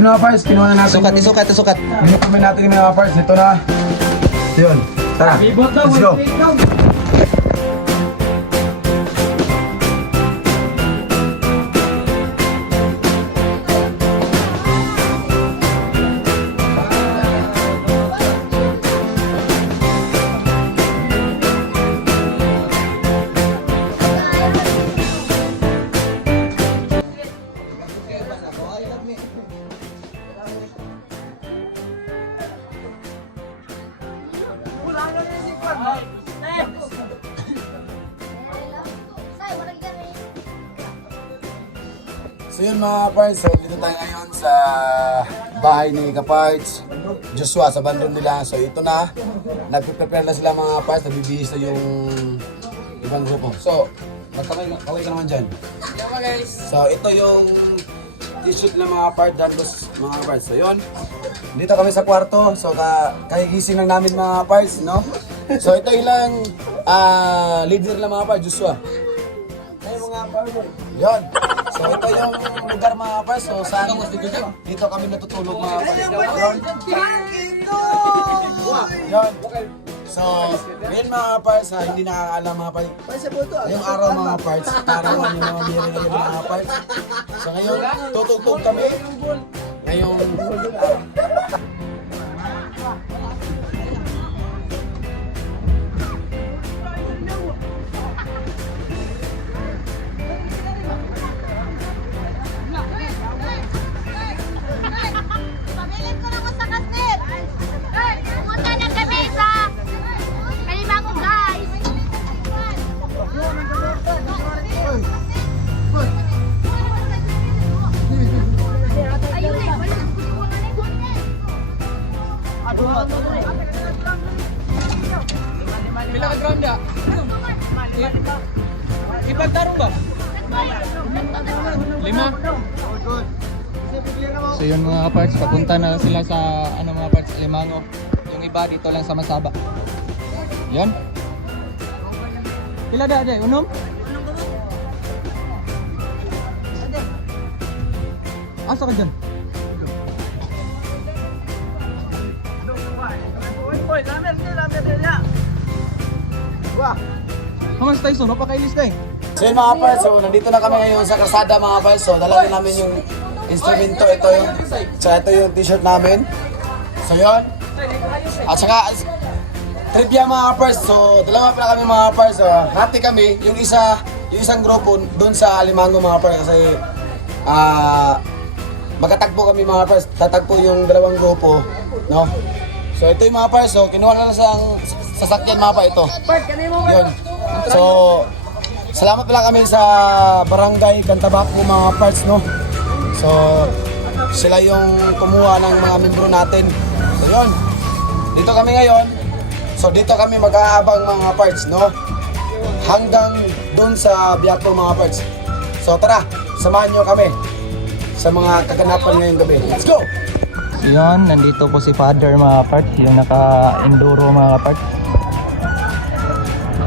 Ayun mga parts, kinuha na natin. Isukat. Binukumin natin yung mga parts. Ito na. Ito yun. Tara, let's go. So yun mga parts, so dito tayo ngayon sa bahay ni Kaparts Joshua sa bandon nila. So ito na, nagpe-prepare na sila mga parts, nagbibihis na yung ibang grupo. So, magkaway ka naman dyan. So ito yung t-shirt ng mga parts, mga parts. So yun, dito kami sa kwarto. So kahigising lang namin mga parts, no? So ito ilang leader ng mga parts, Joshua. Yun. So ito yung lugar mga parts. So saan dito kami natutulog mga parts. Yun. So ngayon mga parts, hindi nakakaalam mga parts. Ngayong araw mga parts, tarawan yung mga biyari ngayon mga parts. So ngayon, tutugtog kami. Ngayong Pabilin ko lang sa kastil. Pumunta na kami sa Kalimango, guys. Ayun eh. Pila ka ground ya? Ipagtarong ba? 5. So yun mga kaparts, papunta na sila sa mga parts, Limango. Yung iba dito lang sa Masaba. Yan. Pila da dyan? Unom? Asa ka dyan? Kamusta tayo? Napakailis tayo. so yun mga parts, so nandito na kami ngayon sa Karsada mga parts. So dala na namin yung instrumento, ito yung t-shirt namin. So yun. At saka trivia mga parts. So dalawa pala kami mga parts. So hati kami, yung isang grupo doon sa Alimango mga parts kasi magkatagpo kami mga parts. Tatagpo yung dalawang grupo, no? So ito yung mga parts. So kinuha na sa sasakyan mga parts ito. Yun. So salamat pala kami sa Barangay Cantabaco mga parts, no? So sila yung kumuha ng mga membro natin. So yun, dito kami ngayon. So dito kami mag-aabang mga parts, no? Hanggang dun sa Biako mga parts. So tara, samahan nyo kami sa mga kaganapan ngayong gabi. Let's go! So yun, nandito po si Father mga parts, yung naka-enduro mga parts.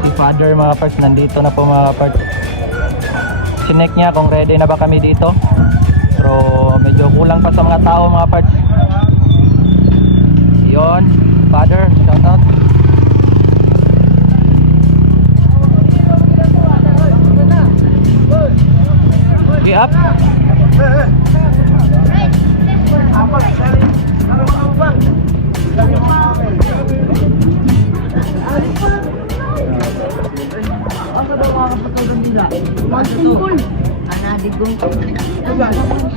Si Father mga parts, nandito na po mga parts. Chinek niya kung ready na ba kami dito. Pero medyo kulang pa sa mga tao mga parts. Yun, Father, shout out. Be up.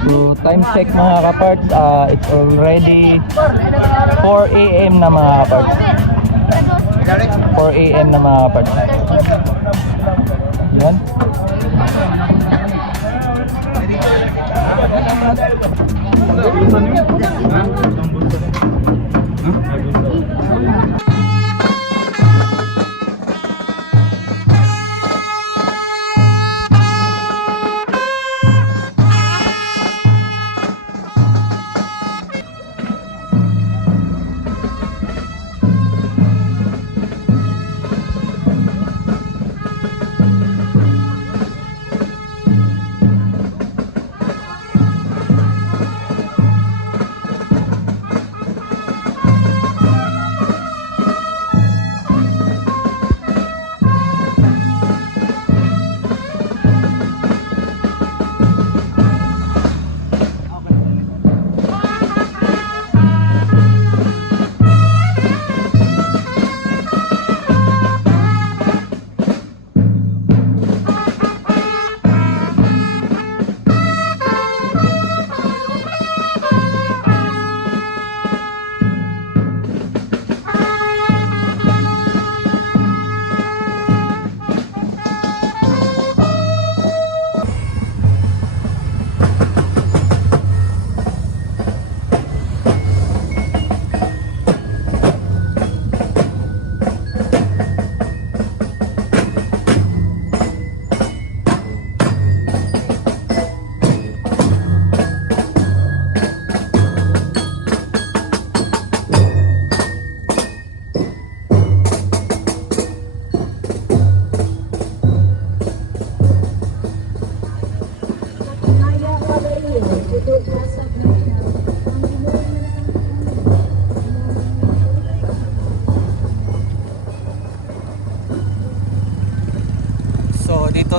So time check mga kaparts, it's already 4 AM na mga kaparts. 4 AM na mga kaparts. Yan.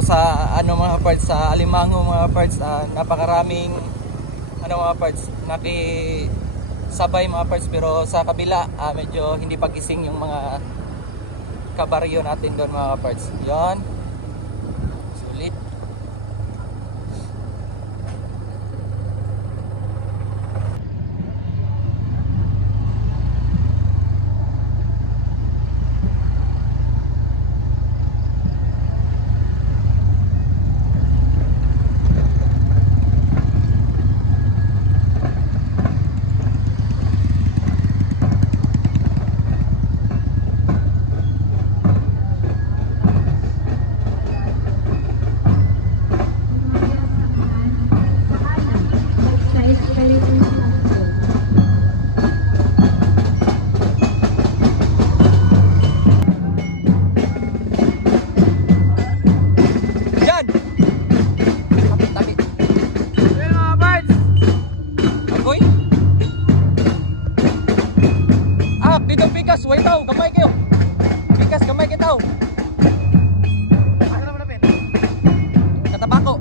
sa ano mga parts, sa Alimango mga parts, napakaraming ano mga parts, nakisabay mga parts, pero sa kabila medyo hindi pagising yung mga kabaryo natin doon mga parts. Yon, sulit. Yan! Tabi. Yan mga parts! Agoy! Dito pikas, way tao, gamay kayo! Pikas, gamay kayo tao! Asa na malapit? Katabako!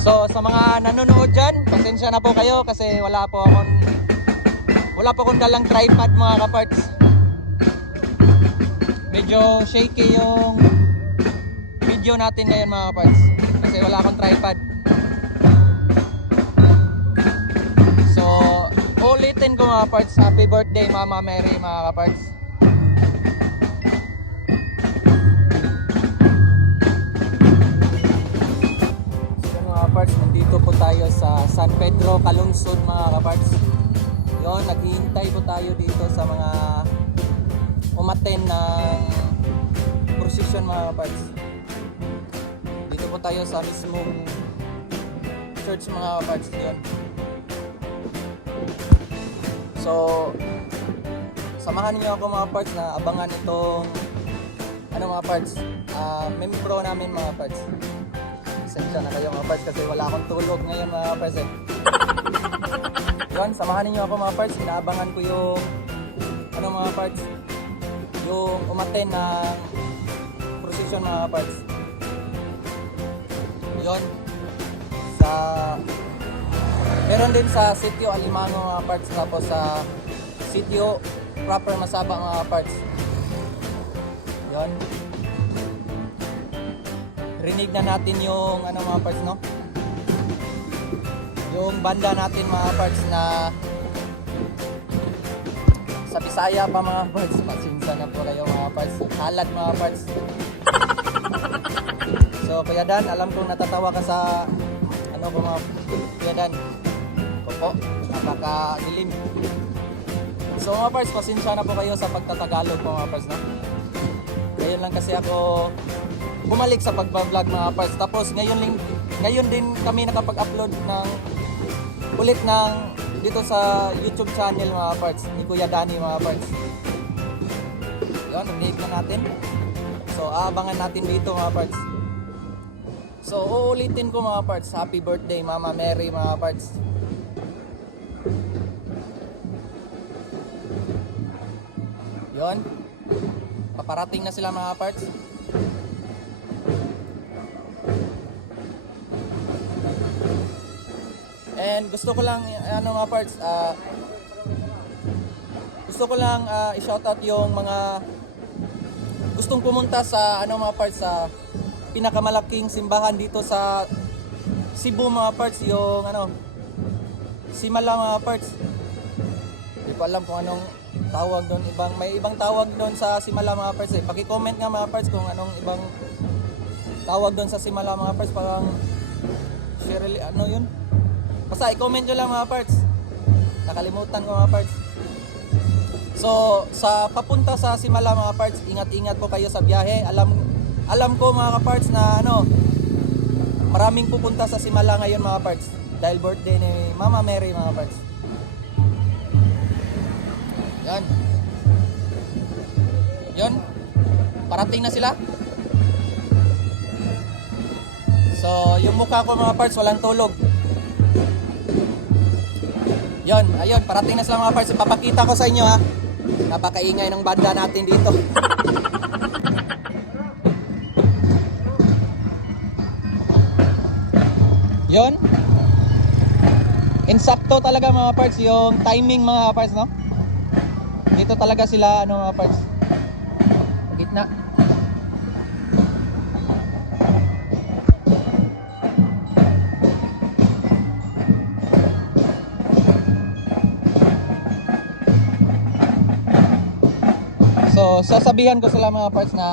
So sa mga nanonood dyan, pasensya na po kayo kasi wala po akong dalang tripod mga kaparts. Medyo shaky yung video natin ngayon mga kaparts kasi wala akong tripod. So ulitin ko mga kaparts, happy birthday Mama Mary mga kaparts. Kaparts, nandito po tayo sa San Pedro, Calungsod mga kaparts. Yon, naghihintay po tayo dito sa mga umaten ng prosesyon mga kaparts. Dito po tayo sa mismong church mga kaparts. Yon. So, samahan niyo ako mga kaparts na abangan itong mga kaparts, membro namin mga kaparts. Pasensya na kayo mga parts kasi wala akong tulog ngayon mga parts. Yun, samahan niyo ako mga parts. Inaabangan ko yung mga parts, yung umaten ng prosesyon mga parts. Yun, meron din sa sitio Alimango mga parts, tapos sa sitio proper Masaba mga parts. Yun, rinig na natin yung mga parts, no? Yung banda natin mga parts na sa Bisaya pa mga parts. Pasensya na po kayo mga parts. Halad mga parts. So Kuya Dan, alam kong natatawa ka sa Kuya Dan. Opo, napakadilim. So mga parts, pasensya na po kayo sa pagtatagalog po mga parts, no? Ngayon lang kasi ako bumalik sa pagbablog mga parts. Tapos ngayon din kami nakapag-upload ulit ng dito sa YouTube channel mga parts ni Kuya Danny mga parts. Yun, nag-make na natin. So aabangan natin dito mga parts. So uulitin ko mga parts, happy birthday Mama Mary mga parts. Yun, paparating na sila mga parts. And gusto ko lang mga parts, i-shoutout yung mga gustong pumunta sa mga parts, sa pinakamalaking simbahan dito sa Cebu mga parts, yung Simala mga parts. Hindi ko alam kung anong tawag doon, may ibang tawag doon sa Simala mga parts. Paki-comment nga mga parts kung anong ibang tawag doon sa Simala mga parts, parang Shirley, yun? Basta i-comment nyo lang mga parts. Nakalimutan ko mga parts. So, sa papunta sa Simala mga parts, ingat-ingat po kayo sa biyahe. Alam ko mga parts na maraming pupunta sa Simala ngayon mga parts. Dahil birthday ni Mama Mary mga parts. Yan. Yan. Parating na sila. So, yung mukha ko mga parts, walang tulog. Yon, ayun, parating na sila mga parts. Papakita ko sa inyo ha. Napakaingay ng banda natin dito. Yon. Insakto talaga mga parts yung timing mga parts, no? Dito talaga sila ano mga parts. Sa gitna. So, sasabihan ko sila mga parts na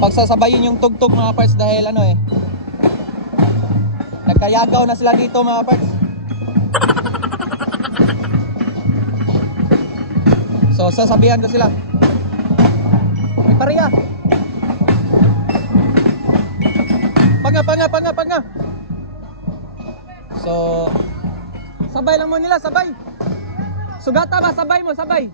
pagsasabayin yung tugtog mga parts dahil ano eh. Nagkayagaw na sila dito mga parts. So, sasabihan ko sila. May pariya. Panga. So, sabay lang mo nila, sabay. Sugata ba, sabay mo, sabay.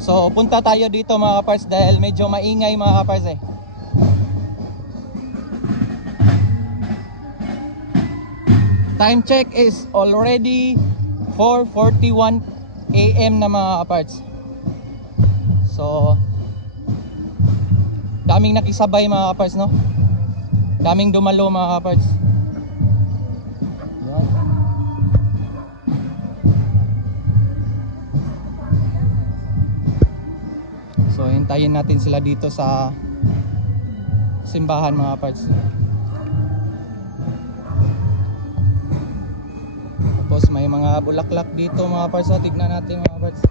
So punta tayo dito mga kapars dahil medyo maingay mga kapars eh. Time check is already 4:41 AM na mga kapars. So daming nakisabay mga kapars, no? Daming dumalo mga kapars. Yan. So hintayin natin sila dito sa simbahan mga kapars. Tapos may mga bulaklak dito mga parts. So, tignan natin mga parts.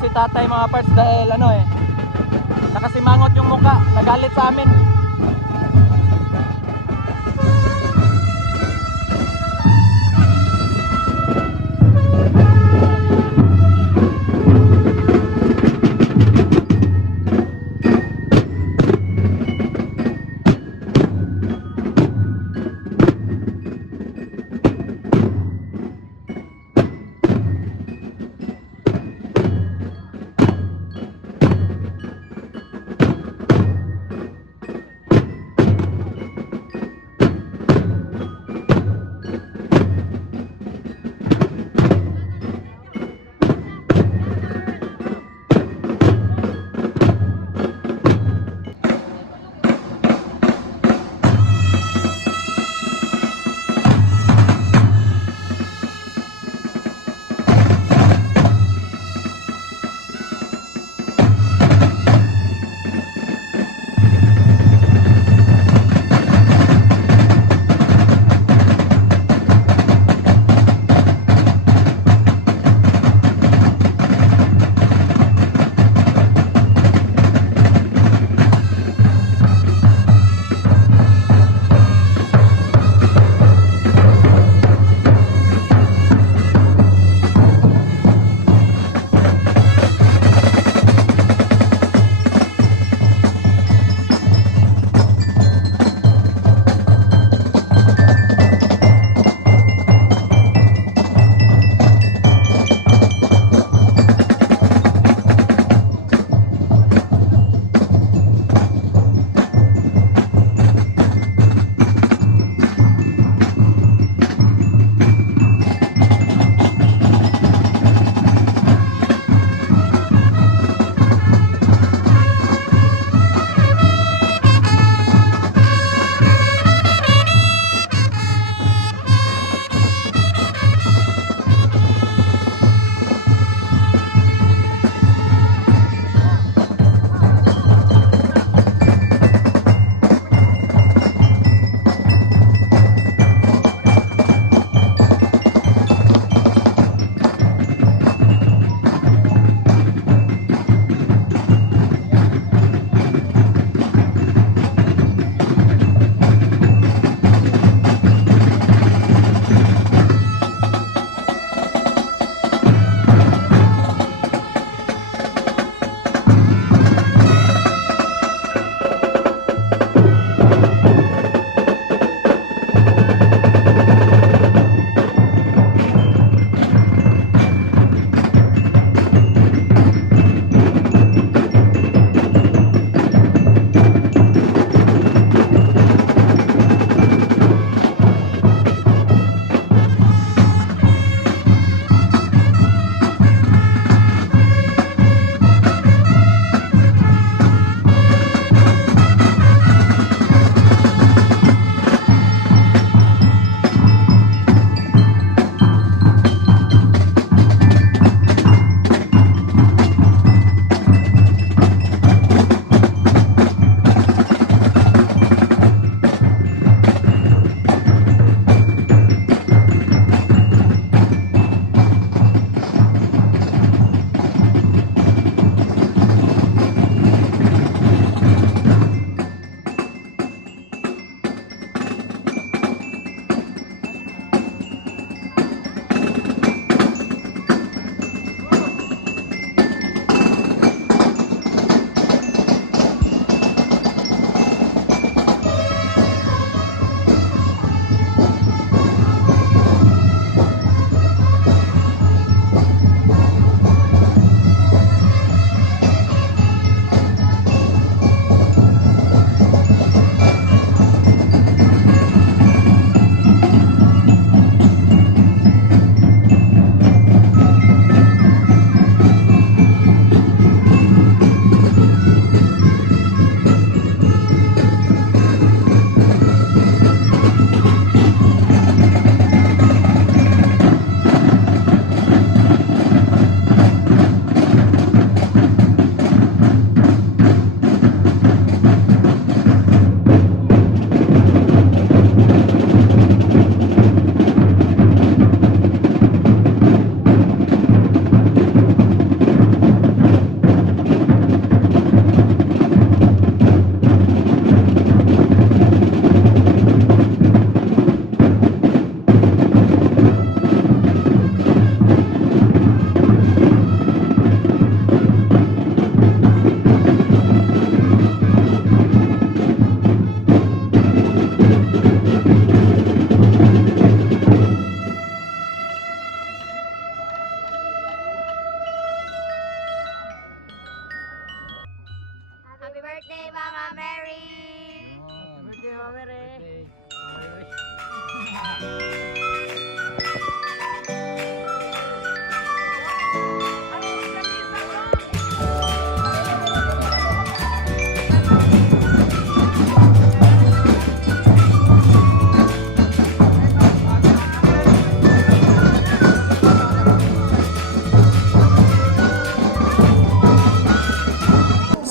si tatay mga parts dahil ano eh, nakasimangot yung muka, nagalit sa amin.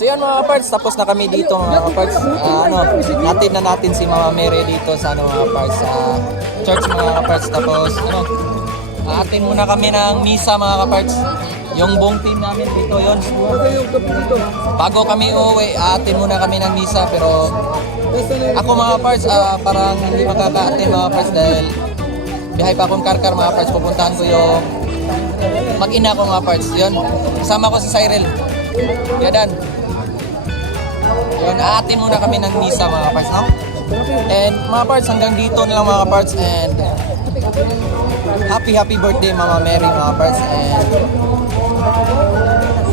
yan mga parts, tapos na kami dito mga parts. Natin na natin si Mama Mary dito sa mga parts sa church mga parts. Tapos atin muna kami ng misa mga parts. Yung buong team namin dito yon. Bago kami uuwi, atin muna kami ng misa. Pero ako mga parts, parang hindi makaka-attend mga parts dahil bihay pa akong karkar mga parts. Pupuntahan ko yung mag-ina ko mga parts. Yun, kasama ko si Cyril. Yadan. Yun, aatin muna kami ng misa mga parts, no? And mga parts, hanggang dito na lang mga parts. And happy birthday Mama Mary mga parts. And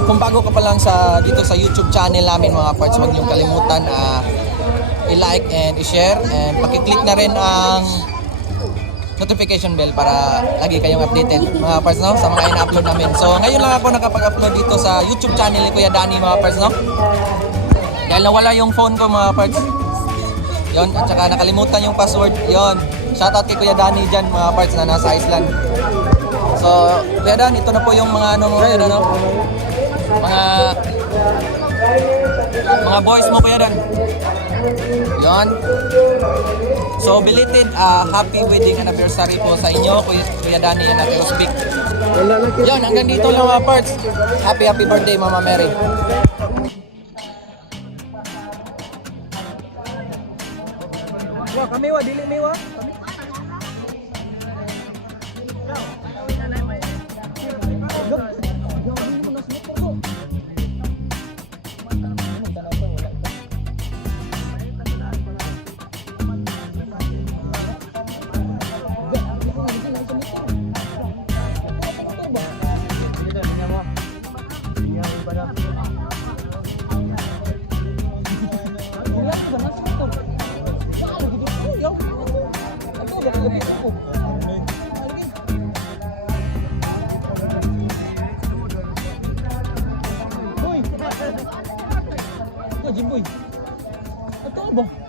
kung bago ka pa lang dito sa YouTube channel namin mga parts, huwag niyong kalimutan i-like and i-share. And pakiclick na rin ang notification bell para lagi kayong updated mga parts, no? Sa mga ina-upload namin. So ngayon lang ako nakapag-upload dito sa YouTube channel ni Kuya Danny mga parts, no? Dahil nawala yung phone ko mga parts. Yon, at saka nakalimutan yung password. Yon, shoutout kay Kuya Danny dyan mga parts na nasa Iceland. So Kuya Dan, ito na po yung mga mga boys mo Kuya Dan. Yon. So belated happy wedding anniversary po sa inyo Kuya Danny and Ate Usbik. Yon, hanggang dito lang mga parts. Happy birthday Mama Mary. Kami dili miwa. Jimboy. Ito ba?